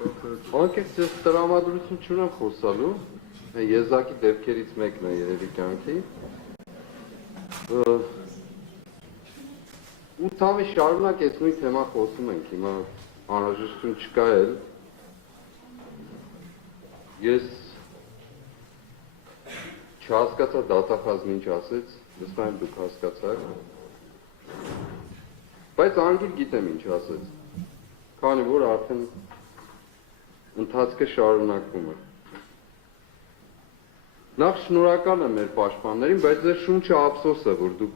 Անկեղծ ես տրամադրություն չունեմ խոսալու, եզակի դեպքերից մեկն է երևի կյանքի։ 8 ամիս շարունակ այս նույն թեմա խոսում ենք, հիմա անհրաժեշտություն չկա էլ։ Ես չհասկացա դատախազն ինչ ասեց, վստահ եմ դուք հասկացաք, բայց անգիր գիտեմ ինչ ասեց, քանի որ արդեն ընթացքը շարունակվում է։ Նախ շնորհակալ եմ մեր պաշտպաններին, բայց ձեր շունչը ափսոս է, որ դուք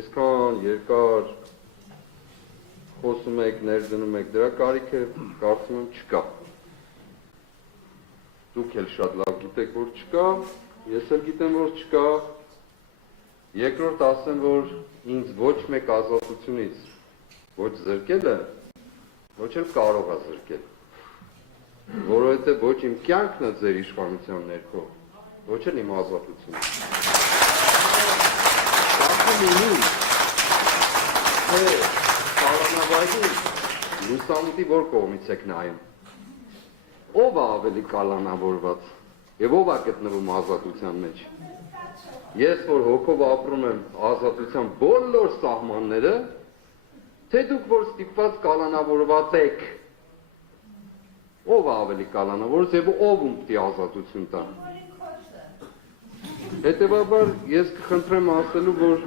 այսքան երկար խոսում եք, ներդնում եք, դրա կարիքը կարծում եմ չկա։ Դուք էլ շատ լավ գիտեք, որ չկա, ես էլ գիտեմ, որ չկա։ Երկրորդ ասեմ, որ ինձ ոչ մեկ ազատությունից ոչ զրկել է, ոչ էլ կարող է զրկել։ Որովհետև ոչ իմ կյանքն է ձեր իշխանության ներքո, ոչ էլ իմ ազատությունը։ Կալանավայրի լուսամուտի որ կողմից եք նայում։ Ով է ավելի կալանավորված և ով է գտնվում ազատության մեջ։ Ես, որ հոգով ապրում եմ ազատության բոլոր սահմանները, թե դուք, որ ստիպված կալանավորված եք, ով է ավելի կալանավորված և ով ումպտի ազատություն տա։ Հետևաբար ես կխնդրեմ ասելու, որ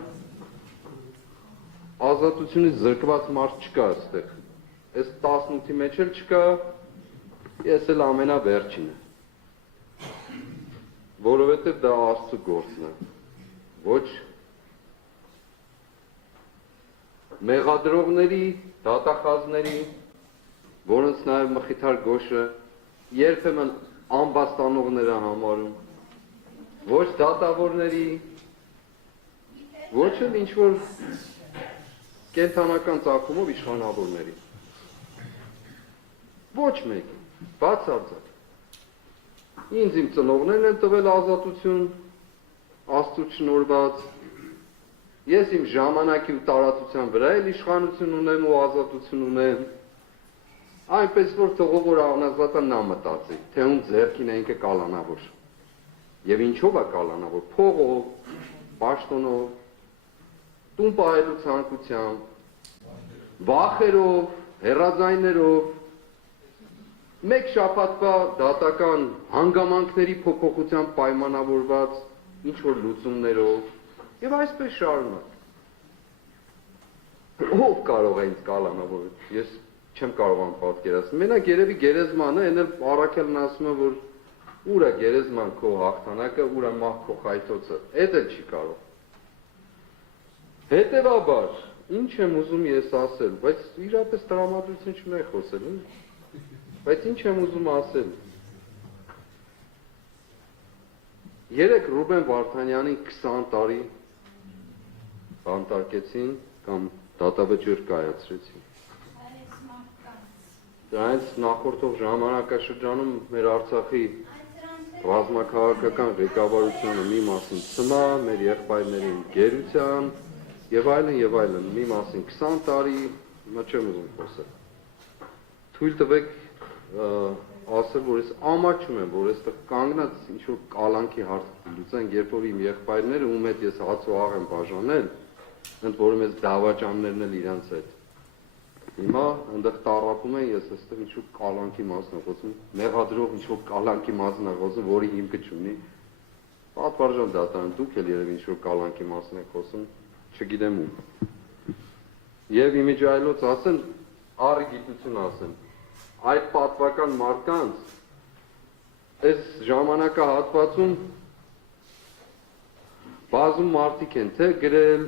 ազատությունից զրկված մարդ չկա այստեղ, այս 18-ի մեջ էլ չկա, ես էլ ամենավերջինը, որովհետև դա Աստծու գործն է, ոչ մեղադրողների, դատախազների, որոնց նաև Մխիթար Գոշը երբեմն ամբաստանողներ է համարում, ոչ դատավորների, ոչ էլ ինչ-որ կենթանական ծագումով իշխանավորների։ Ոչ մեկ, բացարձակ։ Ինձ իմ ծնողներն են տվել ազատություն, Աստծուց շնորհված, ես իմ ժամանակի ու տարածության վրա էլ իշխանություն ունեմ ու ազատություն ունեմ, այնպես որ թողով որ Աղնազատը նա մտածի, թե ում ձեռքին է ինքը կալանավոր։ Եվ ինչով է կալանավոր, փողով, պաշտոնով, տուն պահելու ցանկությամբ, վախերով, հեռաձայներով, մեկ շաբաթվա դատական հանգամանքների փոփոխությամբ պայմանավորված ինչ-որ լուծումներով և այսպես շարունակ։ Ով կարող է ինձ կալանավորել, ես չեմ կարողանում պատկերացնել, մենակ երևի գերեզմանը, են էլ Առաքելն ասում է, որ ուր է գերեզման քո հաղթանակը, ուր է մահ քո խայթոցը, էդ էլ չի կարող։ Հետևաբար, ինչ եմ ուզում ես ասել, բայց իրապես տրամադրություն չունեմ խոսել, բայց ինչ եմ ուզում ասել։ Երեկ Ռուբեն Վարդանյանին 20 տարի բանտարկեցին կամ դատավճիռ կայացրեցին։ Դրանից նախորդող ժամանակաշրջանում մեր Արցախի ռազմաքաղաքական ղեկավարությունը մի մասին ցմա, մեր եղբայրներին գերության եւ այլն, մի մասին 20 տարի, հիմա չեմ ուզում խոսել։ Թույլ տվեք ասել, որ ես ամաչում եմ, որ այստեղ կանգնած ինչ-որ կալանքի հարց լուծենք, երբ որ իմ եղբայրները, ում հետ ես հաց ու աղ եմ բաժանել, ընդ որում ես դավաճաններն էլ իրանց հետ։ Հիմա ընդեղ տառապում են, ես այստեղ ինչ-որ կալանքի մասն եմ խոսում, մեղադրող ինչ-որ կալանքի մասն եմ խոսում, որի հիմքը չունի։ Պատվարժան դատարան, դուք էլ երևի ինչ-որ կալանքի մասն եք խոսում, չգիտեմ ում։ Եվ իմիջայլոց ասեմ, առի գիտություն ասեմ, այդ պատվական մարդկանց այս ժամանակահատվածում բազում մարդիկ են թե գրել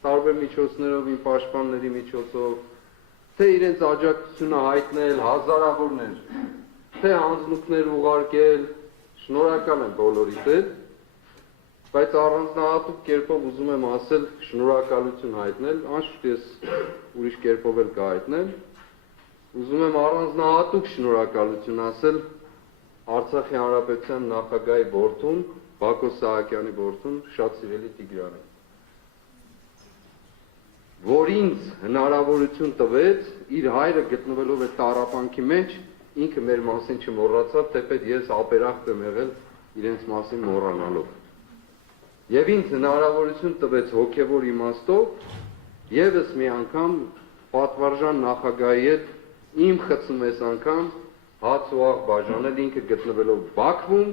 տարբեր միջոցներով, իմ պաշտպանների միջոցով, թե իրենց աջակցությունը հայտնել հազարավորներ, թե հանձնուկներ ուղարկել, շնորհակալ եմ բոլորիդ հետ, բայց առանձնահատուկ կերպով ուզում եմ ասել շնորհակալություն հայտնել, անշուշտ ես ուրիշ կերպով էլ կհայտնել, ուզում եմ առանձնահատուկ շնորհակալություն ասել Արցախի Հանրապետության նախագահի որդուն, Բակո Սահակյանի որդուն, շատ սիրելի Տիգրանին, որ ինձ հնարավորություն տվեց իր հայրը գտնվելով այդ տառապանքի մեջ ինքը մեր մասին չմոռացավ, թեպետ ես ապերախտ եմ եղել իրենց մասին մոռանալով։ Եվ ինձ հնարավորություն տվեց հոգևոր իմաստով եւս մի անգամ պատվարժան նախագահի հետ իմ խցումես անգամ հաց ու աղ բաժանել, ինքը գտնվելով Բաքվում,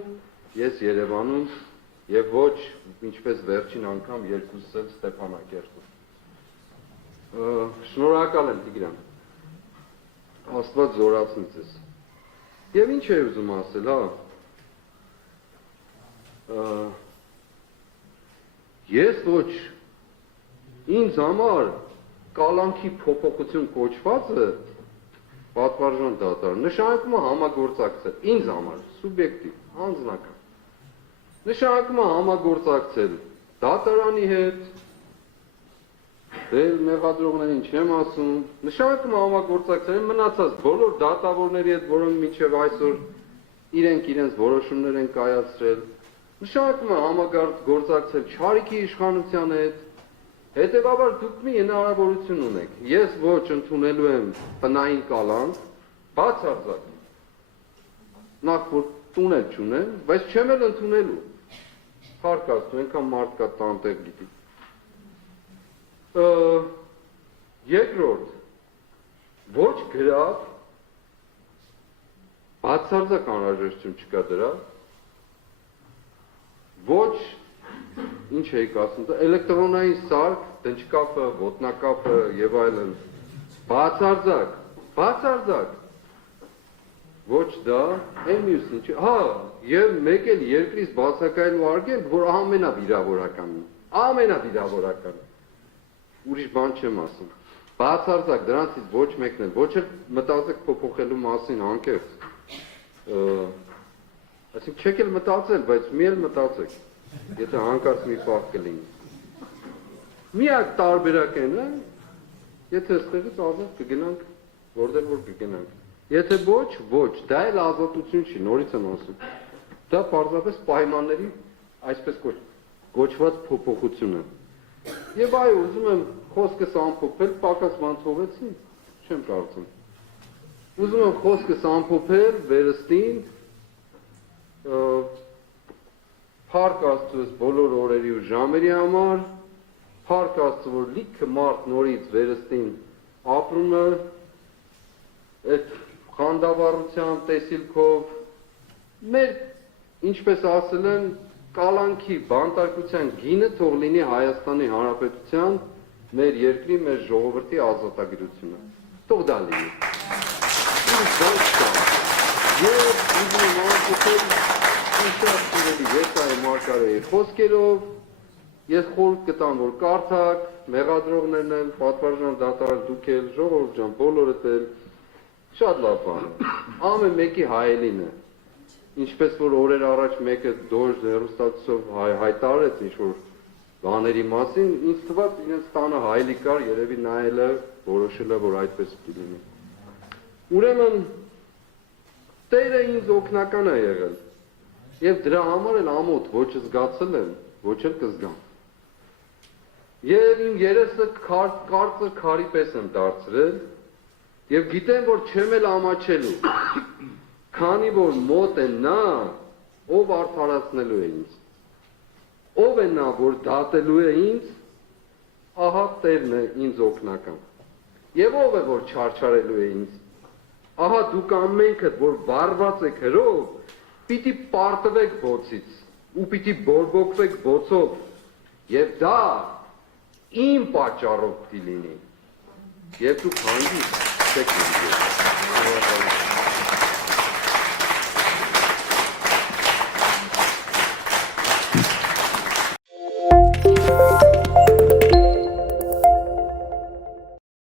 ես Երևանում եւ ոչ ինչպես վերջին անգամ երկուսս էլ Ստեփանակերտում։ Շնորհակալ եմ Տիգրան։ Աստված զորացնի ձեզ։ Եվ ինչ է ուզում ասել, ես ոչ ինձ համար կալանքի փոփոխություն կոչվածը պատվարժան դատարան նշանակում է համագործակցել ինձ համար սուբյեկտիվ, անձնական։ Նշանակում է համագործակցել դատարանի հետ, դել մեղադրողներին չեմ ասում, նշանակում է համագործակցել մնացած բոլոր դատավորների հետ, որոնք մինչև այսօր իրենց որոշումներ են կայացրել, նշանակում է համագործակցել Չարիքի իշխանության հետ, հետևաբար դուք մի հնարավորություն ունեք, ես ոչ ընդունելու եմ տնային կալանք, բացարձակ, նախ որ տուն էլ չունեմ, բայց չեմ էլ ընդունելու, հարկաստու, ենքան մարդ կա տանտեղ գիտի։ Երկրորդ, ոչ գրավ, բացարձակ անհրաժեշտություն չկա դրա, ոչ, ինչ էիք ասում, էլեկտրոնային սարք, դնչկապը, ոտնակապը եւ այլն, բացարձակ, ոչ դա, այն մյուսն ինչ, եւ մեկ էլ երկրից բացակայելու արգել, որ ամենավիրավորականն, ուրիշ բան չեմ ասում, բացարձակ դրանցից ոչ մեկն էլ, ոչ էլ մտածեք փոփոխելու մասին անկեղծ, այսինքն չեք էլ մտածել, բայց մի էլ մտածեք, եթե հանկարծ մի պահ կլինի։ Միակ տարբերակն է, եթե այստեղից ազատ կգնանք, որտեղ որ կգնանք։ Եթե ոչ, դա էլ ազատություն չի, նորից եմ ասում, դա պարզապես պայմանների, այսպես կոչված փոփոխություն է։ Եվ այո, ուզում եմ խոսքս ամփոփել, պակաս բան թողեցի, չեմ կարծում։ Ուզում եմ խոսքս ամփոփել, վերստին, փառք Աստծուս բոլոր օրերի ու ժամերի համար, փառք Աստծո, որ լիքը մարդ նորից վերստին ապրում է, այդ խանդավառության տեսիլքով, մեր, ինչպես ասել են, կալանքի բանտարկության գինը թող լինի Հայաստանի Հանրապետության, մեր երկրի, մեր ժողովրդի ազատագրությունը։ Թող դա լինի։ Ինչ բան չկա։ Եվ ուզում եմ ամփոփել շատ սիրելի Եսայի Մարգարեի խոսքերով, ես խորհուրդ կտամ, որ կարդաք, մեղադրողներն են, պատվարժան դատարան դուք էլ, ժողովուրդ ջան, բոլորդ էլ, շատ լավ բան է, ամեն մեկի հայելին է, ինչպես որ օրեր առաջ մեկը դոժ հեռուստացույցով հայտարարեց ինչ-որ բաների մասին, ինձ թվաց իրենց տանը հայելի կար, երևի նայել է, որոշել է, որ այդպես պիտի լինի։ Ուրեմն, Տերը ինձ օգնական է եղել, եւ դրա համար էլ ամոթ ոչ զգացել եմ, ոչ էլ կզգամ։ Եվ իմ երեսը կարծր քարի պես եմ դարձրել, եւ գիտեմ, որ չեմ էլ ամաչելու, քանի որ մոտ է նա, ով արդարացնելու է ինձ, ով է նա, որ դատելու է ինձ, ահա Տերն է ինձ օգնական, եւ ով է, որ չարչարելու է ինձ, ահա դուք ամենքդ, որ վառված եք հրով, պիտի պարտվեք բոցից, ու պիտի բորբոքվեք բոցով, եւ դա իմ պատճառով պիտի լինի, եւ դուք հանգիստ չեք լինի։